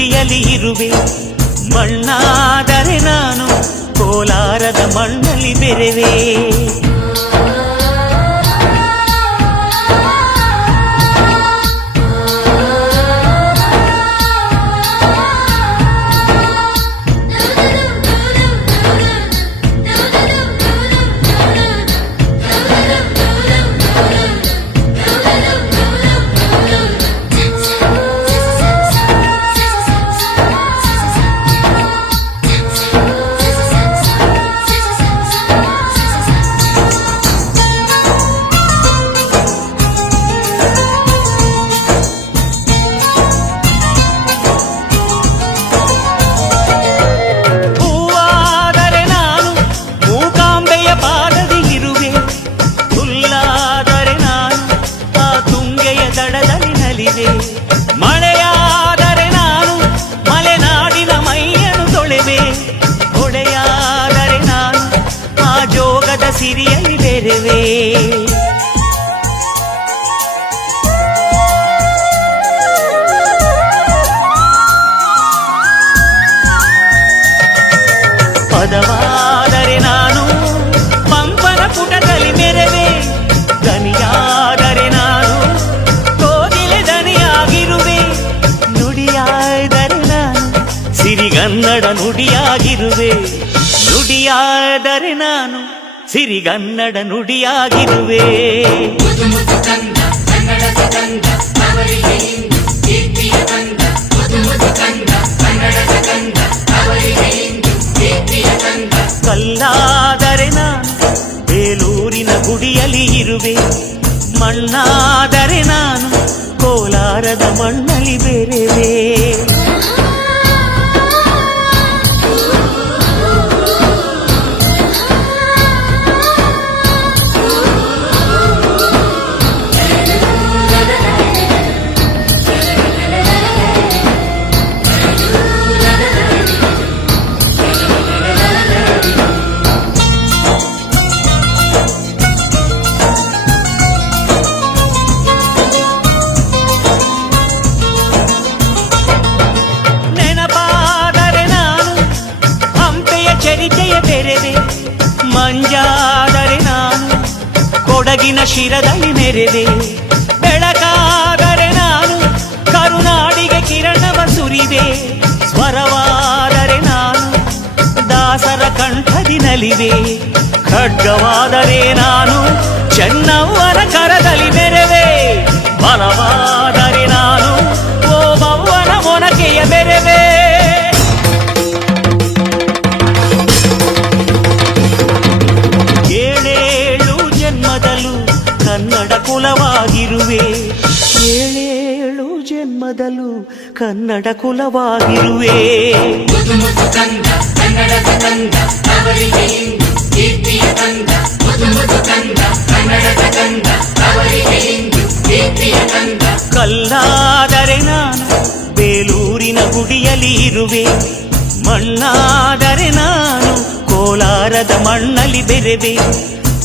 ಗುಡಿಯಲ್ಲಿ ಇರುವೆ. ಮಣ್ಣಾದರೆ ನಾನು ಕೋಲಾರದ ಮಣ್ಣಲ್ಲಿ ಬೆರೆವೆ. ದಡದಲ್ಲಿ ನಲಿದೆ. ಮಳೆಯಾದರೆ ನಾನು ಮಲೆನಾಡಿನ ಮೈಯನ್ನು ತೊಳೆವೆ. ಹೊಳೆಯಾದರೆ ನಾನು ಆ ಜೋಗದ ಸಿರಿಯಲ್ಲಿ ಬೆರೆವೆ. ಅವರಿಗೆ ನಾನು ಸಿರಿಗನ್ನಡ ನುಡಿಯಾಗಿರುವೆ. ಕಲ್ಲಾದರೆ ನಾನು ಬೇಲೂರಿನ ಗುಡಿಯಲ್ಲಿ ಇರುವೆ. ಮಣ್ಣಾದರೆ ನಾನು ಕೋಲಾರದ ಮಣ್ಣಲ್ಲಿ ಬೆರೆವೆ. ಕೊಡಗಿನ ಶಿರದಲ್ಲಿ ನೆರೆದೆ. ಬೆಳಕಾದರೆ ನಾನು ಕರುನಾಡಿಗೆ ಕಿರಣವ ಸುರಿದೆ. ಸ್ವರವಾದರೆ ನಾನು ದಾಸರ ಕಂಠದಿ ನಲಿವೆ ಖಡ್ಗವಾದರೆ ನಾನು ಚೆನ್ನವರ ಕರದಲ್ಲಿ ಮೆರೆವೆ ಬಲವಾದರೆ ಇಂದು ಕನ್ನಡ ಕುಲವಾಗಿರುವೆ. ಕಲ್ಲಾದರೆ ನಾನು ಬೇಲೂರಿನ ಗುಡಿಯಲ್ಲಿ ಇರುವೆ ಮಣ್ಣಾದರೆ ನಾನು ಕೋಲಾರದ ಮಣ್ಣಲ್ಲಿ ಬೆರೆವೆ.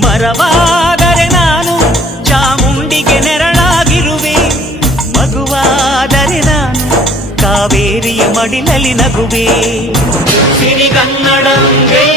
ಮರವಾದರೆ ಕಾವೇರಿಯ ಮಡಿಲಲ್ಲಿ ನಗುವೆ ಸಿರಿಗನ್ನಡಂಗೈಗೆ